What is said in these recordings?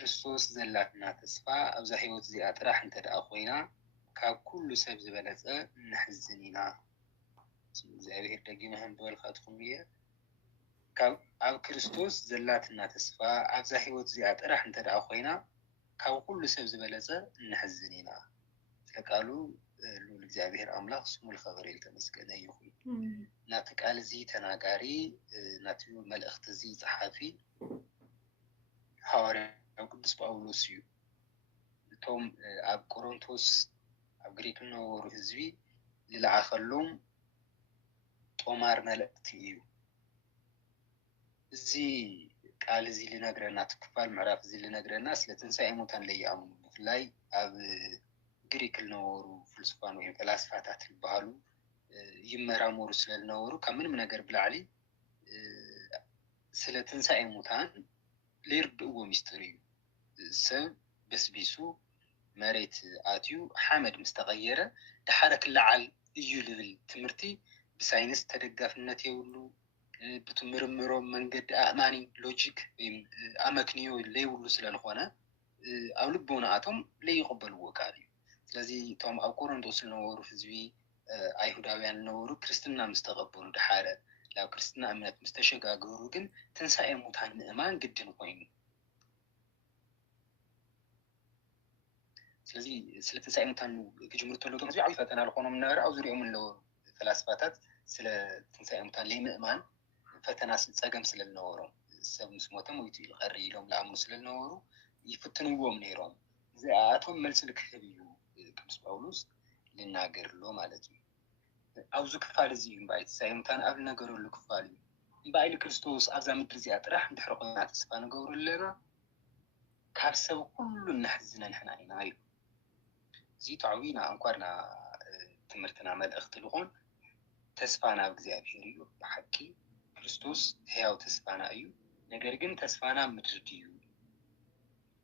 ክርስቶስ ዘላትና ተስፋ ኣብዛ ህይወት እዚኣ ጥራሕ እንተደኣ ኮይና ካብ ኩሉ ሰብ ዝበለፀ ንሕዝን ኢና እግዚአብሔር ደግመ ህንበልካትኩም እየ ኣብ ክርስቶስ ዘላትና ተስፋ ኣብዛ ህይወት እዚኣ ጥራሕ እንተደኣ ኮይና ካብ ኩሉ ሰብ ዝበለፀ ንሕዝን ኢና ስለቃሉ ልዑል እግዚአብሔር አምላክ ስሙ ልኸበር ተመስገነ ይሁን ናቲ ቃል እዚ ተናጋሪ ናቲ መልእክቲ እዚ ጸሓፊ ሐዋርያው ቅዱስ ጳውሎስ እዩ እቶም ኣብ ቆሮንቶስ ኣብ ግሪክ ዝነበሩ ህዝቢ ዝለዓኸሎም ጦማር መልእክቲ እዩ እዚ ቃል እዚ ልነግረና ትክፋል ምዕራፍ እዚ ልነግረና ስለ ትንሣኤ ሙታን ለይኣምኑ ብፍላይ ኣብ ግሪክ ዝነበሩ ፍልስፋን ወይ ፈላስፋታት ዝበሃሉ ይመራመሩ ስለዝነበሩ ካብ ምንም ነገር ብላዕሊ ስለ ትንሣኤ ሙታን ليردو ميستريو سب بسبيسو مريت آتيو حامد مستغيرة دحرك اللعال يولي تمرتي بساينس تدقف النتيولو بتمرمرو من قد أماني لوجيك أماكنيو اللي يولو سلالخوانا أو لبونا آتهم لي يقبلوا وكالي لذي توم أو كورن دوسل نورو فزوي أيهوداويان نورو كريستنا مستغبون دحارة لو كريستنا أمنت مستشقا قروقن تنسى موتان إيمان قدن وين ስለዚህ ስለ ትንሣኤ ሙታን ከጅምርቱ ለው ተመስ ዓይ ፈተና ለሆነም ነበር አው ዙሪያውም ለው ፈላስፋታት ስለ ትንሣኤ ሙታን ለምእማን ፈተና ጸገም ስለነበረው ሰብ ምስሞተም ወይ ይቀር ይሎም ለአምኑ ስለነበሩ ይፈትኑዎም ነይሮም እዚአቶም መልስ ልክህብ እዩ ቅዱስ ጳውሎስ ልናገርሎ ማለት ነው አውዙ ክፋል እዚ ባይ ትንሣኤ ሙታን ኣብ ነገሩሉ ክፋል ባይል ክርስቶስ ኣብዛ ምድር እዚኣ ጥራሕ እንድሕር ኮይና ተስፋ ንገብሩለና ካብ ሰብ ኩሉ ንሕዝነን ሕና ኢና እዩ زي تعوينا أنكرنا تمرتنا ملأخت لغون تسفانا بإግዚአብሔር እዩ بحقي ክርስቶስ ሕያው ተስፋና እዩ ነገር ግን ተስፋና ምድር ድዩ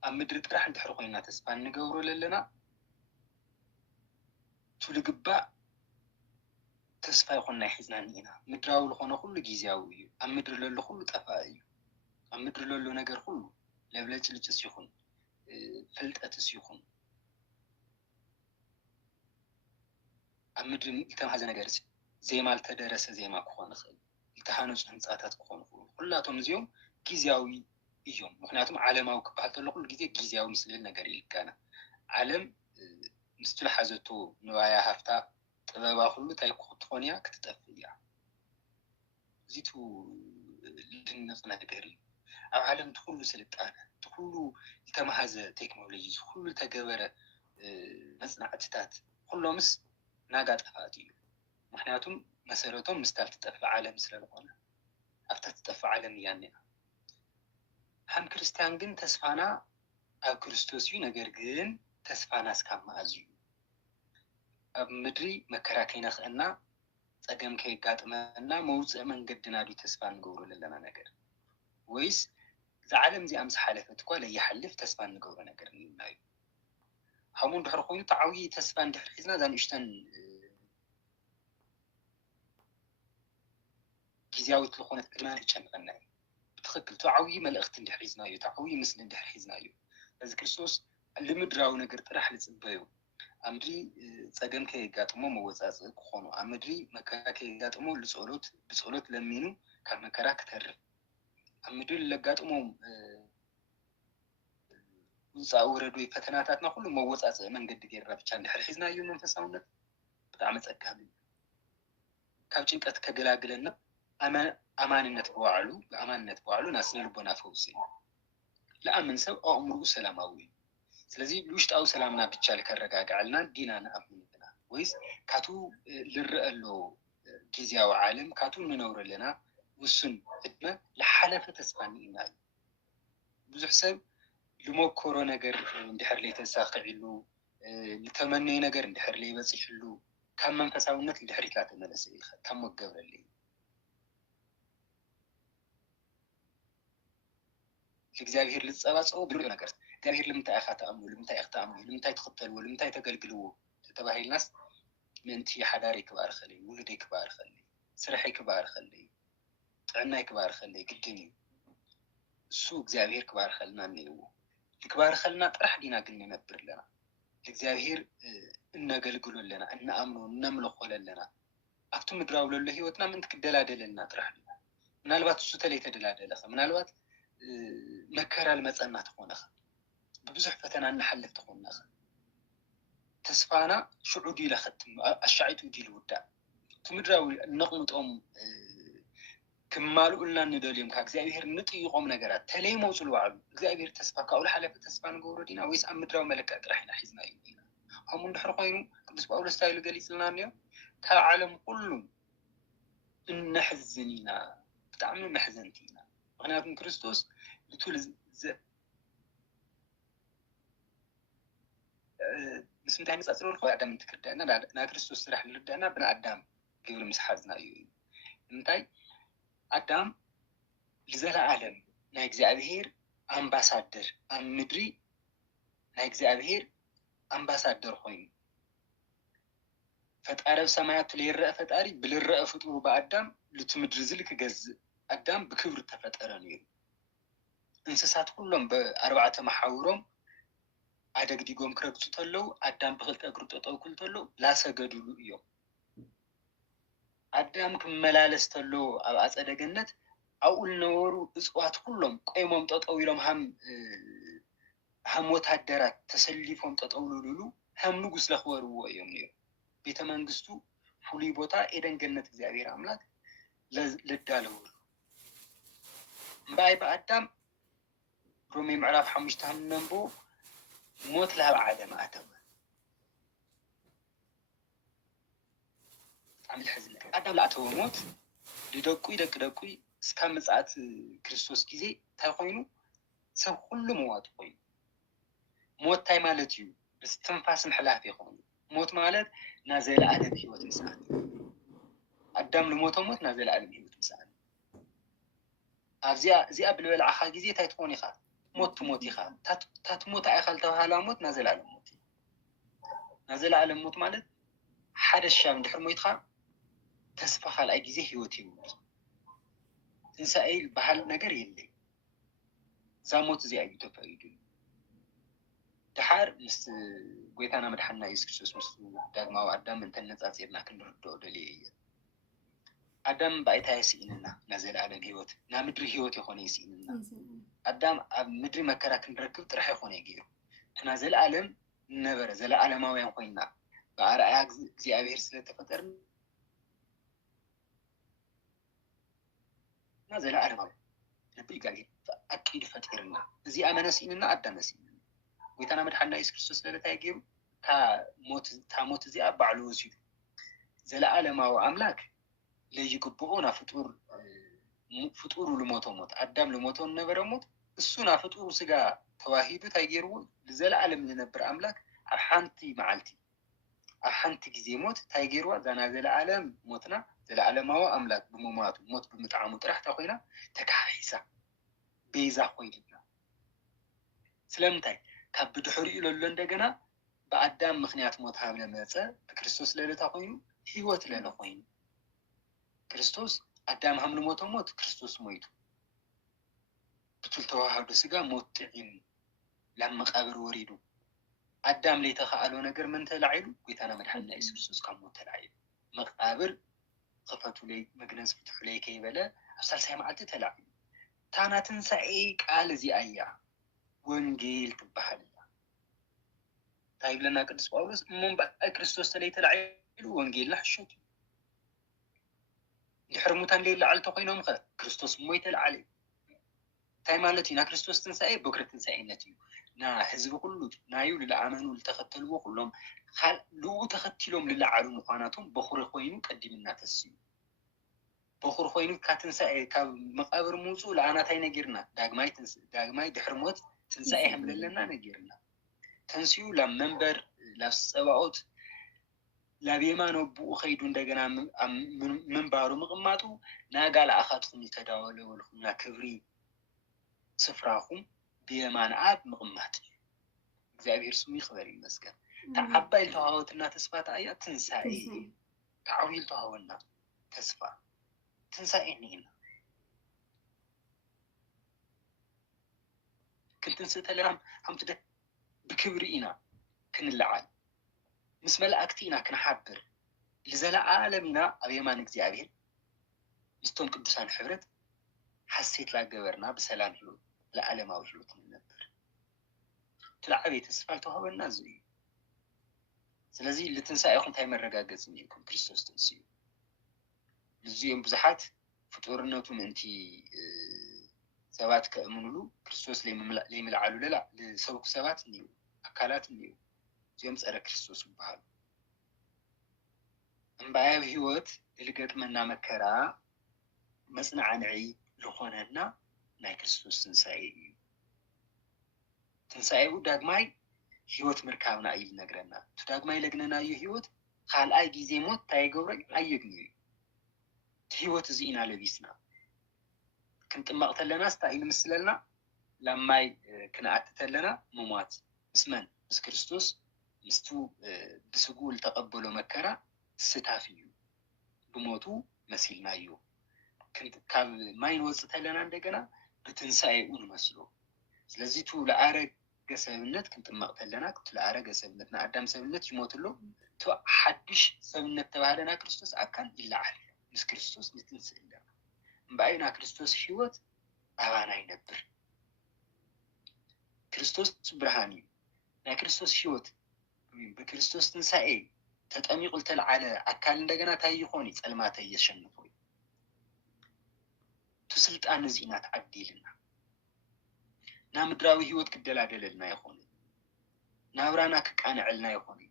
ኣብ ምድር ጥራሕ እንድሕር ኮይና ተስፋ ንገብሮ ለለና ትልግባ ተስፋ ይኮንና ይሕዝናን ኢና ምድራዊ ለኾነ ሁሉ ጊዜያዊ እዩ ኣብ ምድር ለሎ ሁሉ ጠፋ እዩ ኣብ ምድር ለሎ ነገር ሁሉ ለብለጭልጭስ ይኹን ፍልጠትስ ይኹን أمدري كم هذا نجارس زي ما التدرس زي ما كون خل التحانوس هنصاتات كون كلاتهم زيهم جزاوي يوم مخناتهم عالم أو كبحث له كل جزاوي مثل النجاري كان عالم مستل حزتو نوايا هفتا تبغى كله تايك خطونيا كتتفيا زيتو الناس نجاري عالم تقول سلطانة تقول كم هذا تكنولوجي كل تجارة مصنعات كله مس ناقات أفاتيو محناتهم مسيرتهم مستلتف عالم سلالقونا أفتتف عالم يعني هم كريستيان جن تسفانا أو كريستوسيو نجر جن تسفانا سكام أزيو أب مدري مكراكينا خلنا أجمع كي قات منا موز من قدنا دي تسفان جورو لنا نجر ويس زعلم زي أمس حلفة تقول يحلف تسفان جورو نجر نايو همون دحر خوي تعوي تسفان دحر حزنا ذا نشتن جزاوي تلخونة كمان يتشمعنا بتخيل تعوي ملأخت دحر حزنا يو تعوي مثل دحر حزنا يو لذا كريستوس اللي مدراو نقر طرح لتسبيو أمدري تساقم كي قاتمو موزاز كخونو أمدري مكا كي قاتمو بسؤولوت لمينو كان مكرا كترف أمدري اللي قاتمو وزاورد وفتناتاتنا كله موزاز من قد جيرنا بچان دحر حزنا يو منفساونا بتعمل أكامل كابچين قد كجلاجلنا أمانة بوعلو ناس نلبونا فوزي لا أمن سو أمره سلاماوي سلزي لوشت أو سلامنا بتشالك الرجاج علنا دينا أمننا ويس كاتو للرألو جزيا وعالم كاتو منور لنا والسن إدمة لحلفة تسبانينا بزح سب لمو كورونا جر ندحر لي تساقع له لتمني نجر ندحر لي بس يحلو كم من فساونات ندحر ثلاثة من السيل كم وجبر لي እግዚአብሔር ልጸባጽኦ ብሎ ነገር እግዚአብሔር ለምንታይ አኻታም ለምንታይ አኽታም ለምንታይ ተኸተል ለምንታይ ተገልግልዎ ተባሂልናስ ምንቲ ሓዳሪ ክባር ኸሊ ውልደ ክባር ኸሊ ስራሕ ክባር ኸሊ ጥዕና ክባር ኸሊ ግድን እሱ እግዚአብሔር ክባር ኸልና ነው ልክባር ኸልና ጥራሕ ዲና ግን ነብር ለና እግዚአብሔር እነገልግሎ ለና እናአምኖ እነምልኾ ለና ኣብቲ ምድራዊ ለሎ ህይወትና ምን ትክደላደለና ጥራሕ ዲና ምናልባት እሱ ተለይ ተደላደለኸ ምናልባት መከራ ልመፀና ትኾነኸ ብብዙሕ ፈተና እናሓልፍ ትኾነኸ ተስፋና ሽዑድ ኢለ ኸትም ኣሻዒቱ ዲል ውዳእ እቲ ምድራዊ ነቕምጦም ክማልኡልና ንደልዮም ካብ እግዚአብሔር ንጥይቖም ነገራት ተለይ መውፅሉ ባዕሉ እግዚአብሔር ተስፋ ካብኡ ዝሓለፈ ተስፋ ንገብሮ ዲና ወይስ ኣብ ምድራዊ መለክዕ ጥራሕ ኢና ሒዝናዩ ኢና ከምኡ እንድሕር ኮይኑ ቅዱስ ጳውሎስ እንታይ ኢሉ ገሊፅልና እኒኦ ካብ ዓለም ኩሉ እነሕዝን ኢና ብጣዕሚ መሕዘንቲ ኢና ምክንያቱም ክርስቶስ እቱል ምስ ምንታይ ንፃፅሮ ንኽእል ኣዳም እንትክርዳእና ናይ ክርስቶስ ስራሕ ንርዳእና ብንኣዳም ግብሪ ምስ ሓዝና እዩ እንታይ ኣዳም ለዘለዓለም ናይ እግዚአብሔር ኣምባሳደር ኣብ ምድሪ ናይ እግዚአብሔር ኣምባሳደር ኮይኑ ፈጣሪ ኣብ ሰማያት ለይረአ ፈጣሪ ብልረአ ፍጡሩ በኣዳም ልቲ ምድሪ ዝል ክገዝእ ኣዳም ብክብሪ ተፈጠረ ነይሩ እንስሳት ኩሎም ብኣርባዕተ መሓውሮም ኣደግዲጎም ክረግፁ ተለው ኣዳም ብክልተ እግሩ ጠጠው ክብል ተሎ ላሰገድሉ እዮም ኣዳም ክመላለስ ተሎ ኣብ ኣፀደ ገነት ኣብኡ ዝነበሩ እፅዋት ኩሎም ቆይሞም ጠጠው ኢሎም ሃም ወታደራት ተሰሊፎም ጠጠው ልብሉ ሃም ንጉስ ለኽበርዎ እዮም ነይሩ ቤተ መንግስቱ ፍሉይ ቦታ ኤደን ገነት እግዚአብሔር ኣምላክ ለዳለውሉ እምበኣይ በኣዳም ሮሜ ምዕራፍ 5 ነንቦ ሞት ላብ ዓለም ኣተወ ብጣዕሚ ዝሕዝን ኣዳም ላዕተወ ሞት ልደቁይ ደቂ ደቁይ እስካብ ምጽኣት ክርስቶስ ግዜ እንታይ ኮይኑ ሰብ ኩሉ መዋጥ ኮይኑ ሞት እንታይ ማለት እዩ ብስትንፋስ ምሕላፍ ይኾን ሞት ማለት ናይ ዘለዓለም ህይወት ምስኣን ኣዳም ልሞቶ ሞት ናይ ዘለዓለም ህይወት ምስኣን እዚኣ ብልበልዓኻ ግዜ እንታይ ትኾን ኢኻ ሞት ትሞት ኢኻ ታትሞት ኢኻ ዝተባሃላ ሞት ናይ ዘለዓለም ሞት ናይ ዘለዓለም ሞት ማለት ሓደ ሻብ እንድሕር ሞይትኻ ተስፋ ካልኣይ ግዜ ህይወት ይውል ትንሳኤ ዝበሃል ነገር የለይ እዛ ሞት እዚኣ እዩ ተፈቂዱ ድሓር ምስ ጎይታና መድሓንና ኢየሱስ ክርስቶስ ምስ ዳግማዊ ኣዳም እንተነፃፂርና ክንርድኦ ደልየ እየ ኣዳም ባይታ የስኢንና ናይ ዘለዓለም ህይወት ናይ ምድሪ ህይወት ይኾነ የስኢንና ኣዳም ኣብ ምድሪ መከራ ክንረክብ ጥራሕ ይኾነ ገይሩ ናይ ዘለዓለም ነበረ ዘለዓለማውያን ኮይና ብኣርኣያ እግዚአብሔር ስለተፈጠርና ናይ ዘለዓለማዊ ልቢ እግዚአብሔር ኣቂዱ ፈጢርና እዚ ኣመነ ስኢንና ኣዳም ስኢንና ጎይታና መድሓንና ኢየሱስ ክርስቶስ ስለታይ ገይሩ ታ ሞት እዚኣ ባዕሉ ወሲዱ ዘለዓለማዊ ኣምላክ ለይግብኦ ና ፍጡሩ ልሞቶ ሞት ኣዳም ልሞቶ ነበረ ሞት እሱ ና ፍጡሩ ስጋ ተዋሂዱ እንታይ ገይርዎ ዘለዓለም ዝነብር ኣምላክ ኣብ ሓንቲ መዓልቲ ኣብ ሓንቲ ግዜ ሞት እንታይ ገይርዋ እዛ ናይ ዘለዓለም ሞትና ዘለዓለማዊ ኣምላክ ብመሟቱ ሞት ብምጥዓሙ ጥራሕ እንታይ ኮይና ተካሒሳ ቤዛ ኮይንና ስለምንታይ ካብ ብድሕሪኡ ለሎ እንደገና ብኣዳም ምክንያት ሞት ሃብ ለመፀ ብክርስቶስ ለለታ ኮይኑ ህይወት ለለ ኮይኑ ክርስቶስ ኣዳም ሃም ልሞቶ ሞት ክርስቶስ ሞይቱ ብቱል ተዋህዶ ስጋ ሞት ጥዒሙ ላብ መቃብር ወሪዱ ኣዳም ለይተኸኣሎ ነገር ምን ተላዒሉ ጎይታና መድሓንና ኢየሱስ ክርስቶስ ካብ ሞት ተላዒሉ መቃብር ክፈቱለይ መግነዝ ፍትሑለይ ከይበለ ኣብ ሳልሳይ መዓልቲ ተላዒሉ ታና ትንሳኤ ቃል እዚኣ እያ ወንጌል ትበሃል እያ እንታይ ይብለና ቅዱስ ጳውሎስ እሞምበኣይ ክርስቶስ ተለይ ተላዒሉ ወንጌልና ሕሾት እዩ ድሕሪ ሙታን ለይለዓል ተኮይኖም ኸ ክርስቶስ ሞይ ተለዓለ እንታይ ማለት እዩ ናይ ክርስቶስ ትንሳኤ በኩረ ትንሳኤነት እዩ ና ህዝቢ ኩሉ ናዩ ዝለኣመኑ ዝተኸተልዎ ኩሎም ልኡ ተኸቲሎም ዝለዓሉ ምኳናቶም በኩሪ ኮይኑ ቀዲምና ተስዩ በኩሪ ኮይኑ ካብ ትንሳኤ ካብ መቃብር ምውፁእ ለኣናታይ ነጊርና ዳግማይ ድሕሪ ሞት ትንሳኤ ከምዘለና ነጊርና ተንስዩ ላብ መንበር ላብ ፀባኦት ላብ የማን ኣቡኡ ከይዱ እንደገና ምንባሩ ምቕማጡ ናጋልኣኻትኩም ዝተዳወለ ወልኩም ና ክብሪ ስፍራኹም ብየማን ኣብ ምቕማጥ እዩ እግዚአብሔር ስሙ ይኽበር ይመስገን ዓባይ ዝተዋሃበትና ተስፋታ እያ ትንሳኤ ዓብይ ዝተዋሃበና ተስፋ ትንሳኤ እኒአና كنتنسى تلام هم تدك بكبرينا كنلعب مس ملائكتنا كنحبر لزلا عالمنا أبي ما نجزي أبيه مستوم قدسان حبرت حسيت لا جبرنا بسلام هيو لا عالم أو هيو تنبر تلعبي تسفلتوا هو الناس ስለዚህ ልትንሳኤኹም እንታይ መረጋገጽ እኒኩም ክርስቶስ ትንስኡ እዚኦም ብዙሓት ፍጡርነቱ ምእንቲ ሰባት ከእምንሉ ክርስቶስ ለይምልዓሉ ለላ ዝሰብኩ ሰባት እኒኡ ኣካላት እኒኡ እዚኦም ፀረ ክርስቶስ ይበሃሉ እምበኣብ ሂወት ዝገጥመና መከራ መጽናዕንዒ ዝኾነና ናይ ክርስቶስ ትንሳኤ እዩ ትንሳኤኡ ዳግማይ ህይወት ምርካብና እዩ ዝነግረና ዳግማይ ለግነናዮ ህይወት ካልኣይ ግዜ ሞት ታይገብረይ ኣየግንዩ ህይወት እዚ ኢና ለቢስና ክንጥመቕ ተለና ስታይ ንምስለልና ለማይ ክንኣት ተለና መሟት ምስመን ምስ ክርስቶስ ምስቱ ብስጉ ዝተቐበሎ መከራ ስታፍ እዩ ብሞቱ መሲልና እዩ ካብ ማይ ንወፅእ ተለና እንደገና ብትንሳኤኡ ንመስሎ ስለዚ ቱ ለኣረግ ገሰብነት ክንጥመቕ ተለና ለኣረገ ሰብነት ንኣዳም ሰብነት ይሞትሎ ቶ ሓድሽ ሰብነት ተባህለና ክርስቶስ ኣካል ይለዓል ምስ ክርስቶስ ንትንስእና እምበኣይና ክርስቶስ ህይወት ኣባና ይነብር ክርስቶስ ብርሃን እዩ ናይ ክርስቶስ ህይወት ብክርስቶስ ትንሳኤ ተጠሚቑ ዝተለዓለ ኣካል እንደገና እንታይ ይኾን ፀልማተ የሸንፎ ቱ ስልጣን እዚ ኢና ተዓዲልና ና ምድራዊ ህይወት ክደላደለልና ይኾን ናብራና ክቃንዕልና ይኾን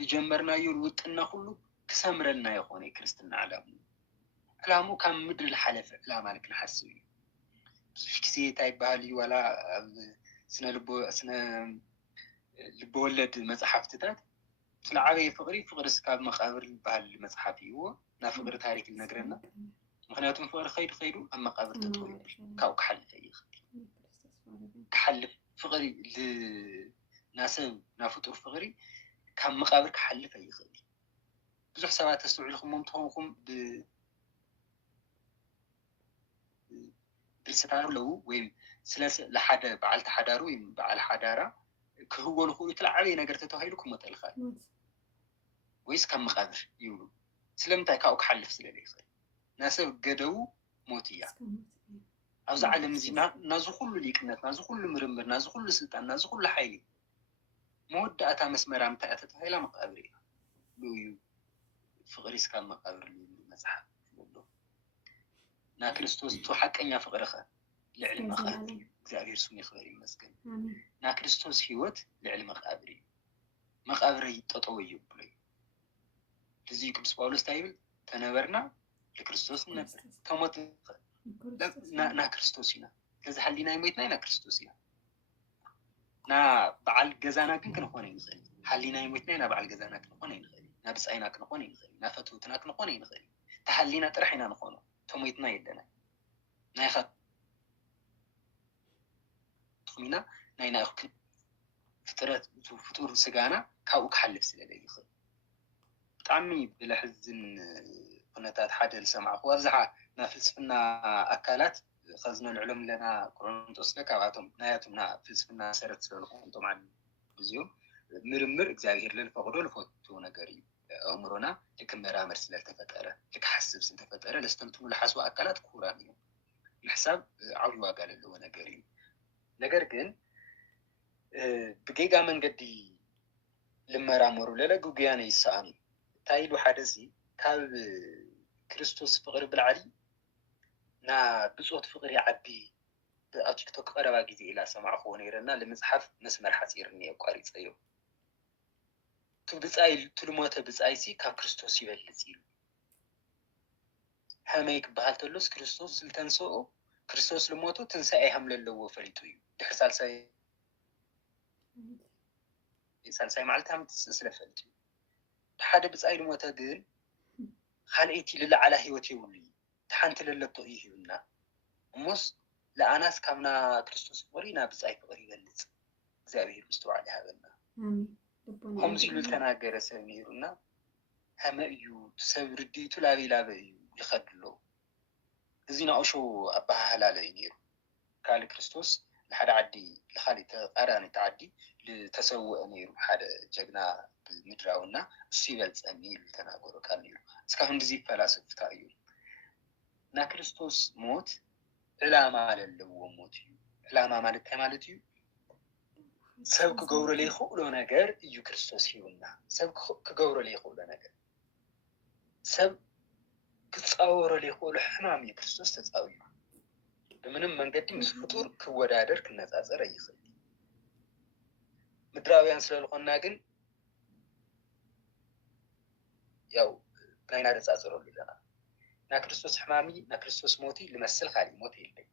ልጀመርናዮ ውጥና ሁሉ ክሰምረልና ይኾን ክርስትና ዕላሙ ካብ ምድሪ ዝሓለፈ ዕላማ ክንሓስብ እዩ ብዙሕ ግዜ እንታይ ይበሃል እዩ ዋላ ስነ ልበወለድ መፅሓፍትታት ስለዓበየ ፍቅሪ ፍቅሪስ ካብ መቃብር ዝበሃል መፅሓፍ እዩ ናብ ፍቅሪ ታሪክ ዝነግረና ምክንያቱም ፍቅሪ ከይዱ ከይዱ ኣብ መቃብር ተጥሩ ካብኡ ክሓልፍ ይኽእል ክሓልፍ ፍቅሪ ናሰብ ናፍጡር ፍቅሪ ካብ መቃብር ክሓልፍ ይኽእል ብዙሕ ሰባት ተስተውዕልኩም ትኾንኩም ብልስታሩ ለው ወይም ስለ ለሓደ በዓል ተሓዳሩ ወይም በዓል ሓዳራ ክህቦ ዝኽእሉ ትለዓበየ ነገር ተተባሂሉ ክሞት ይኽእል ወይስ ካብ መቃብር ይብሉ ስለምንታይ ካብኡ ክሓልፍ ስለለ ይኽእል ናሰብ ገደቡ ሞት እያ ኣብዚ ዓለም እዚ ናዚ ኩሉ ሊቅነት ናዚ ኩሉ ምርምር ናዚ ኩሉ ስልጣን ናዚ ኩሉ ሓይሊ መወዳእታ መስመራ ምንታይ ተተባሂላ መቃብር እያ እዩ ፍቅሪ እስካብ መቃብር መፅሓፍ ና ክርስቶስ ቱ ሓቀኛ ፍቅሪ ኸ ልዕሊ መቃብር እዩ እግዚአብሔር ስሙ ይኽበር ይመስገን ና ክርስቶስ ህይወት ልዕሊ መቃብር እዩ መቃብር ይጠጠው ይብሉ እዚ ቅዱስ ጳውሎስ ታይብል ተነበርና ለክርስቶስ ነበር ከሞት ና ክርስቶስ ኢና ከዚ ሓሊና ይሞይትና ና ክርስቶስ ኢና ና በዓል ገዛና ግን ክንኾነ ይንኽእል ሓሊና ይሞይትና ና በዓል ገዛና ክንኾነ ይንኽእል ና ብፃይና ክንኾነ ይንኽእል ና ፈትውትና ክንኾነ ይንኽእል ተሓሊና ጥራሕ ኢና ንኾኖ ተሞይትና የለና ናይኻ ትኹሚና ናይና ፍጥረት ፍጡር ስጋና ካብኡ ክሓልፍ ስለለ ይኽእል ብጣዕሚ ብለሕዝን ኩነታት ሓደ ዝሰማዕኹ ኣብዝሓ ና ፍልስፍና ኣካላት ከዝነልዕሎም ለና ቆሮንጦስ ካብኣቶም ናያቶምና ፍልስፍና መሰረት ስለዝኾኑ እንቶም እዚኦም ምርምር እግዚአብሔር ልፈቅዶ ልፈትዎ ነገር እዩ ኣእምሮና ልክመራመር ስለተፈጠረ ልክሓስብ ስለተፈጠረ ለስተንትኑ ዝሓስቡ ኣካላት ክቡራን እዮም ንሕሳብ ዓብዪ ዋጋ ዘለዎ ነገር እዩ ነገር ግን ብጌጋ መንገዲ ልመራመሩ ለለ ጉግያነ ይሰኣኑ እንታይ ኢሉ ሓደ እዚ ካብ ክርስቶስ ፍቅሪ ብላዕሊ ና ብፆት ፍቅሪ ዓቢ ኣብ ቲክቶክ ቀረባ ግዜ ኢላ ሰማዕኽዎ ነይረና ንምፅሓፍ መስመር ሓፂርኒ ኣቋሪፀዮ ብፃይ ትልሞተ ብፃይ ሲ ካብ ክርስቶስ ይበልፅ ኢሉ ሃመይ ክበሃል ተሎስ ክርስቶስ ዝተንስኦ ክርስቶስ ልሞቱ ትንሳኤ ሃም ለለዎ ፈሊጡ እዩ ድሕሪ ሳልሳይ መዓልቲ ሃም ትንስእ ስለፈልጥ እዩ ሓደ ብፃይ ልሞተ ግን ካልአይቲ ልለዓላ ህይወት የብሉ እዩ ተሓንቲ ለለቶ እዩ ሂብና እሞስ ለኣናስ ካብና ክርስቶስ ፍቅሪ ና ብፃይ ፍቅሪ ይበልፅ እግዚአብሔር ምስተውዓል ይሃበና ከምዚ ኢሉ ዝተናገረ ሰብ ነይሩና ሃመ እዩ ሰብ ርዲቱ ላበይ ላበይ እዩ ይኸድሎ እዚ ናኦሾ ኣባሃላለ እዩ ነይሩ ካልእ ክርስቶስ لحد عدي لخالي تقراني تعدي لتسوء نيرو حدا جغنا مدراونا سيبلص اميل تناغورو قال نيرو اسكاهم دزي فلاسفه تايو نا كريستوس موت علاما للو موت علاما مالت مالتيو ሰብ ክገብሮ ዘይኽእሎ ነገር እዩ ክርስቶስ ሂቡና ሰብ ክገብሮ ዘይኽእሎ ነገር ሰብ ክፃወሮ ዘይኽእሎ ሕማም እዩ ክርስቶስ ተፃዊሩ ብምንም መንገዲ ምስ ፍጡር ክወዳደር ክነፃፀር ኣይኽእል ምድራውያን ስለዝኾና ግን ያው ናይና ነፃፀረሉ ዘለና ና ክርስቶስ ሕማሚ ና ክርስቶስ ሞቲ ልመስል ካሊእ ሞት የለይ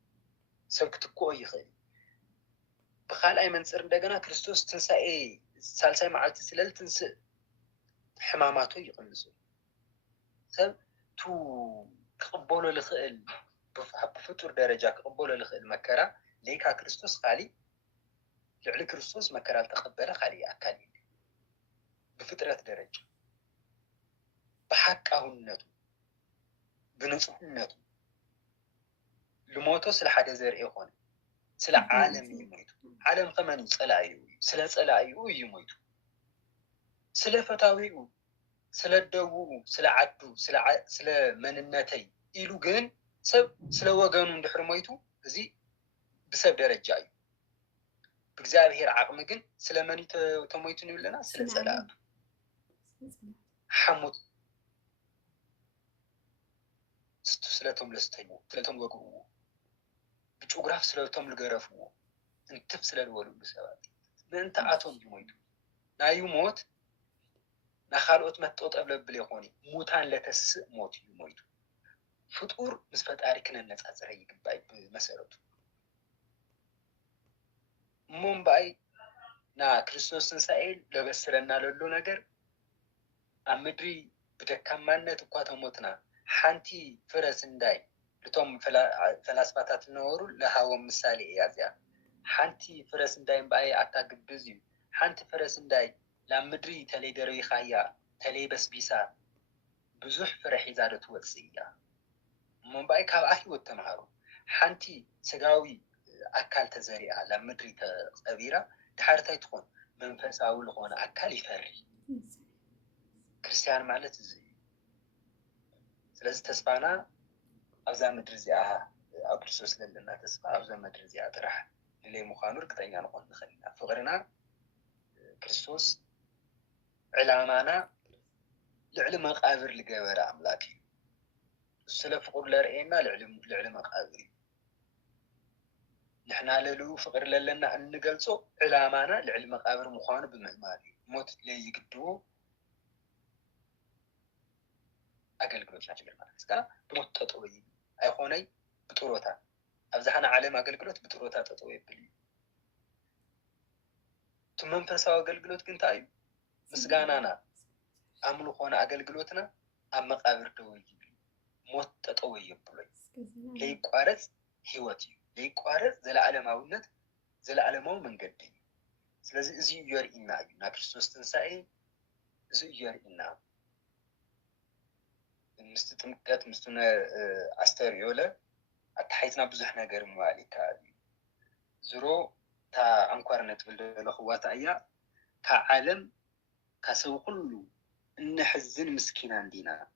ሰብ ክትክኦ ይኽእል بخال منصر እንደገና ክርስቶስ ትንሳኤ ሳልሳይ መዓልቲ ስለል ትንስእ ሕማማቱ ይቕንሱ ሰብ ቱ ክቕበሎ ልኽእል ብፍጡር ደረጃ ክቕበሎ ልኽእል መከራ ለይካ ክርስቶስ ካሊእ ልዕሊ ክርስቶስ መከራ ተቐበለ ካሊእ ኣካል እዩ ብፍጥረት ደረጃ ብሓቃውነቱ ብንጹህነቱ ልሞቶ ስለ ሓደ ዘርኢ ይኾን ስለ ዓለም ይሞይቱ ዓለም ከመን ይጸላዩ ስለ ጸላዩ ይሞይቱ ስለ ፈታዊኡ ስለ ደውኡ ስለ ዓዱ ስለ መንነተይ ኢሉ ግን ሰብ ስለ ወገኑ እንድሕር ሞይቱ እዚ ብሰብ ደረጃ እዩ ብእግዚአብሔር ዓቕሚ ግን ስለ መን ተሞይቱ ንብለና ስለ ጸላቱ ሓሙት ስለቶም ለስተዩ ስለቶም ወግኡ ብጭጉራፍ ስለቶም ልገረፍዎ እንትፍ ስለልወሉ ሰባት ምንታ አቶም ይሞይቱ ናዩ ሞት ናኻልኦት መጥጦጠብ ለብል ይኾኒ ሙታን ለተስእ ሞት ይሞይቱ ፍጡር ምስ ፈጣሪ ክነነፃፀር ይግባይ ብመሰረቱ እሞምባይ ና ክርስቶስ ትንሳኤ ለበስረና ለሎ ነገር ኣብ ምድሪ ብደካማነት እኳ ተሞትና ሓንቲ ፍረስ እንዳይ لتوم فلاسفات النور لهاوم مثالي يازيا حنتي فرس نداي باي اتاق بزيو حنتي فرس نداي لا مدري تلي دري خايا تلي بس بيسا بزح فرحي زادت وصيا من باي كاب احي وتمهارو حنتي سغاوي اكال تزريا لا مدري تقبيرا تحرتاي تكون منفساوي لخونه اكال يفري كريستيان مالت زي ስለዚህ ተስፋና ኣብዛ ምድሪ እዚኣ ኣብ ክርስቶስ ለለና ተስፋ ኣብዛ ምድሪ እዚኣ ጥራሕ ንለይ ምዃኑ እርግጠኛ ንኾን ንኽእል ኢና ፍቅርና ክርስቶስ ዕላማና ልዕሊ መቃብር ዝገበረ ኣምላክ እዩ ስለ ፍቁር ለርእየና ልዕሊ መቃብር እዩ ንሕና ለልኡ ፍቅር ለለና እንገልጾ ዕላማና ልዕሊ መቃብር ምዃኑ ብምእማን እዩ ሞት ለይግድቦ አገልግሎት ናቸው ማለት ነው ብሞት ጠጠው አይሆነይ ብጥሮታ አብዛሃና ዓለም አገልግሎት ብጥሮታ ጠጠው ይብል መንፈሳዊ አገልግሎት ግን ታይ ምስጋናና አምሉ ሆነ አገልግሎትና ኣብ መቃብር ደው ይብል ሞት ጠጠው ይብል ለይቋረጽ ህይወት ለይቋረጽ ዘለዓለማውነት ዘለዓለማው መንገድ ስለዚህ እዚ ይርኢና ና ክርስቶስ ትንሳኤ እዚ ይርኢና مست تمكت مستنا أستريوله أتحيزنا بزح نجار مواليكا زرو تا أنكرنت بالأخوات أيا كعالم كسوق كله إن حزن مسكين عندنا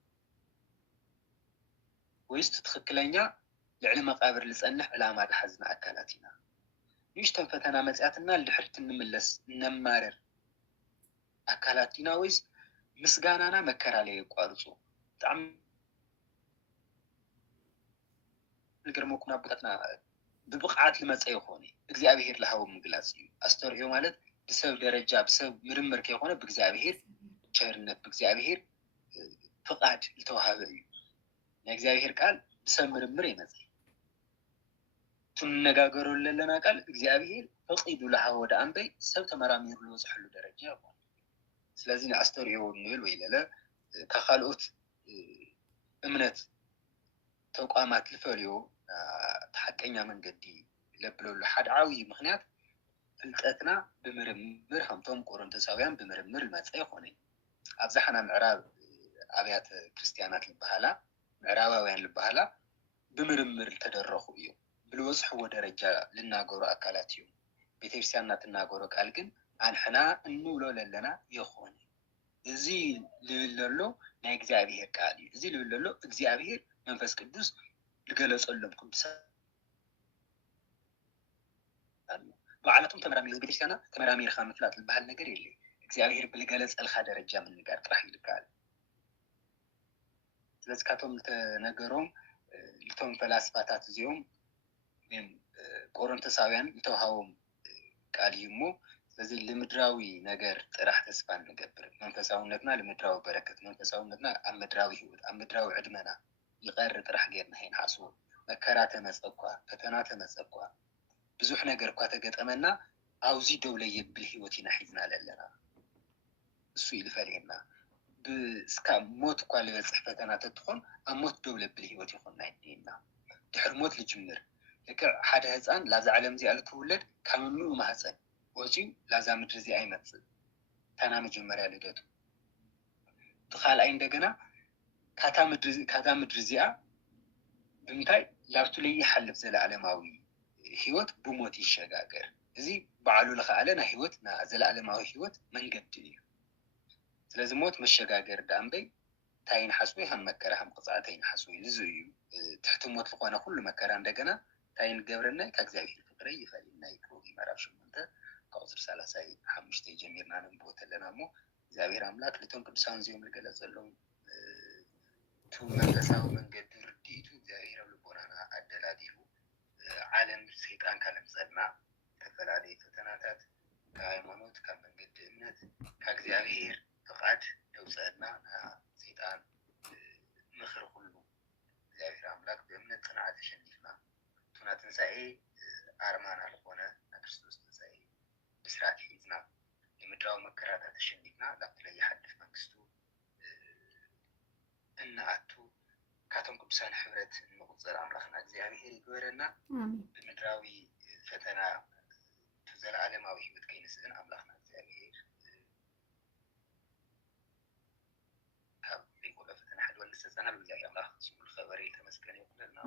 ويستتخكلنيا لعلم قابر لسأنح على ما حزن أكلاتنا ليش تنفتنا مسأتنا اللي حرت نملس نمارر أكلاتنا ويس مسجاننا مكر عليه قارصو تعم نقرموكنا بطتنا ببقعات لمصاي يخوني እግዚአብሔር ለሃው ምግላጽ እዩ አስተርእዮ ማለት በሰብ ደረጃ በሰብ ምርምር ከሆነ በእግዚአብሔር ቸርነት በእግዚአብሔር ፍቃድ ልተዋሃበ እዩ የእግዚአብሔር ቃል በሰብ ምርምር ይመጽይ ትነጋገሩ ለለና ቃል እግዚአብሔር ፈቂዱ ለሃው ወደ አንበይ ሰብ ተመራሚሩ ለወጽሐሉ ደረጃ ይሆን ስለዚህ አስተርእዮ ንል ወይ ለለ ከኻልኦት እምነት ተቋማት ልፈልዮ ተሐቀኛ መንገዲ ለብለሉ ሓደ ዓብይ ምክንያት ፍልጠትና ብምርምር ከምቶም ቆሮንቶሳውያን ብምርምር መጽአ ይኾነ ኣብዛሓና ምዕራብ ኣብያተ ክርስቲያናት ልበሃላ ምዕራባውያን ልበሃላ ብምርምር ተደረኹ እዩ ብልወፅሕዎ ደረጃ ልናገሩ ኣካላት እዮም። ቤተክርስትያን እናትናገሮ ቃል ግን ኣንሕና እንብሎ ለለና ይኾነ እዚ ልብል ዘሎ ናይ እግዚኣብሔር ቃል እዩ። እዚ ልብል ዘሎ እግዚኣብሔር መንፈስ ቅዱስ ዝገለፀሎም ቅዱሳን በዓላቶም ተመራሚሩ ቤተክርስትያና ተመራሚርካ ምፍላጥ ዝበሃል ነገር የለ። እግዚኣብሔር ብዝገለፀልካ ደረጃ ምንጋር ጥራሕ ይልካል። ስለዚ ካቶም ዝተነገሮም እቶም ፈላስፋታት እዚኦም ቆሮንቶሳውያን ዝተውሃቦም ቃል እዩ እሞ ስለዚ ልምድራዊ ነገር ጥራሕ ተስፋ ንገብር መንፈሳውነትና ልምድራዊ በረከት መንፈሳውነትና ኣብ ምድራዊ ሂወት ኣብ ምድራዊ ዕድመና ይቀሪ ጥራሕ ጌርና ይንሓስቦ መከራ ተመፀኳ ፈተና ተመፀኳ ብዙሕ ነገር እኳ ተገጠመና ኣብዚ ደው ለየብል ሂወት ኢና ሒዝና ዘለና እሱ ይልፈልየና ብስካ ሞት እኳ ዝበፅሕ ፈተና ተትኾን ኣብ ሞት ደው ለብል ሂወት ይኹንና ይድና ድሕሪ ሞት ልጅምር ልክዕ ሓደ ህፃን ላዛ ዓለም እዚኣ ልትውለድ ካብ እምኡ ማህፀን ወፂኡ ላዛ ምድሪ እዚኣ ይመፅእ ታና መጀመርያ ልደቱ ተኻልኣይ እንደገና ካታ ምድሪ እዚኣ ብምንታይ ላብቱ ለይሓልፍ ዘለዓለማዊ ሂወት ብሞት ይሸጋገር እዚ በዓሉ ዝኸኣለ ናይ ሂወት ዘለዓለማዊ ሂወት መንገዲ እዩ። ስለዚ ሞት መሸጋገር ዳእምበይ እንታይ ይንሓስቦ ከም መከራ ከም ቅፅዓት ይንሓስቦ እዚ እዩ ትሕቲ ሞት ዝኾነ ኩሉ መከራ እንደገና እንታይ ንገብረና ከእግዚኣብሔር ፍቅሪ ይፈልየና ይክሩብ ምዕራፍ 8 ቁፅሪ 35 ጀሚርና ነንብቦ ኣለና እሞ እግዚአብሔር አምላክ ለቶም ቅዱሳን እዚኦም ዝገለፀሎም ቱ መንፈሳዊ መንገዲ ርድኢቱ እግዚአብሔር ኣብ ልቦናና ኣደላዲሉ ዓለም ሰይጣን ካለምፀና ተፈላለዩ ፈተናታት ከሃይማኖት ካብ መንገዲ እምነት ካብ እግዚአብሔር ፍቃድ ደውፀና ሰይጣን ምክሪ ኩሉ እግዚአብሔር አምላክ ብእምነት ጽንዓት ተሸኒፍና ቱና ትንሣኤ ኣርማና ዝኾነ ክርስቶስ ትንሣኤ ብስራት ሒዝና የምድራዊ መከራታት ተሸኒፍና ላብቲ ለይሓልፍ መንግስቱ እናኣቱ ካቶም ቅዱሳን ሕብረት ንቁፅር ኣምላኽና እግዚአብሔር ይግበረና ብምድራዊ ፈተና ዘለዓለማዊ ሂወት ከይንስእን ኣምላኽና እግዚአብሔር ካብ ዘይኮነ ፈተና ሓደ ወንስተፀናል እግዚአብሔር ኣምላኽ ስሙ ዝኸበረ የተመስገነ ይኹንና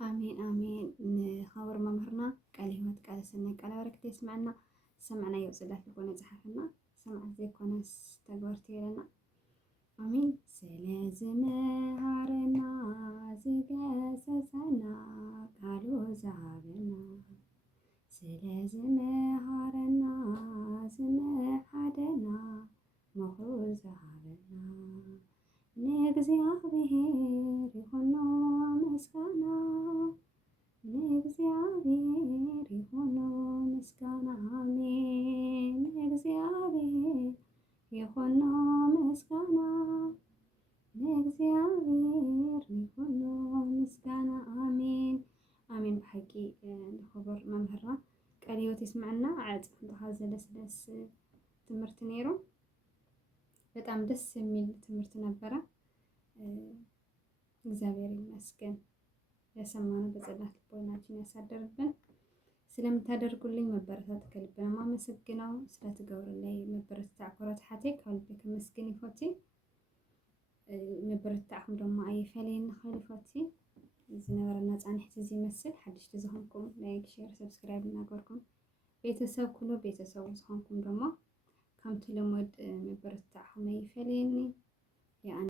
አሜን አሜን። ንኸብር መምህርና ቃል ሂወት ቃል ሰናይ ቃል በረከት የስምዐና ሰምዕና የውፅላት ዝኾነ ፅሓፍና ሰምዓት ዘይኮነስ ተግበርቲ የለና አሜን። ስለዝመሃረና ዝገሰጸና ቃሉ ዝሃበና ስለዝመሃረና ዝመሓደና ምክሩ ዝሃበና ንእግዚአብሔር ይኹኖ ምስጋና ለእግዚአብሔር ይኹኖ ምስጋና አሜን። ለእግዚአብሔር ይኹኖ ምስጋና ለእግዚአብሔር ይኹኖ ምስጋና አሜን አሜን። ብሓቂ ንኽቡር መምህርና ቃለ ሂወት ይስምዐና ዓፅም ዘለስለስ ትምህርቲ ነይሩ። በጣም ደስ የሚል ትምህርት ነበረ። እግዚአብሔር ይመስገን። የሰማነው በጸሎት ልቦናችን ያሳደርብን። ስለምታደርጉልኝ መበረታት ከልብ ነው የማመሰግነው። ስለትገብሩልኝ መበረታዕ ኮረት ሓቴ ከልብ ከመስግን ይፈቲ መበረታዕኩም ድማ ኣይፈለየን ንኽእል ይፈቲ ዝነበረና ፃንሒት እዚ ይመስል ሓድሽቲ ዝኾንኩም ላይክ ሼር ሰብስክራይብ እናገርኩም ቤተሰብ ኩሉ ቤተሰቡ ዝኾንኩም ድማ ከምቲ ልሙድ መበረታዕኩም ኣይፈለየኒ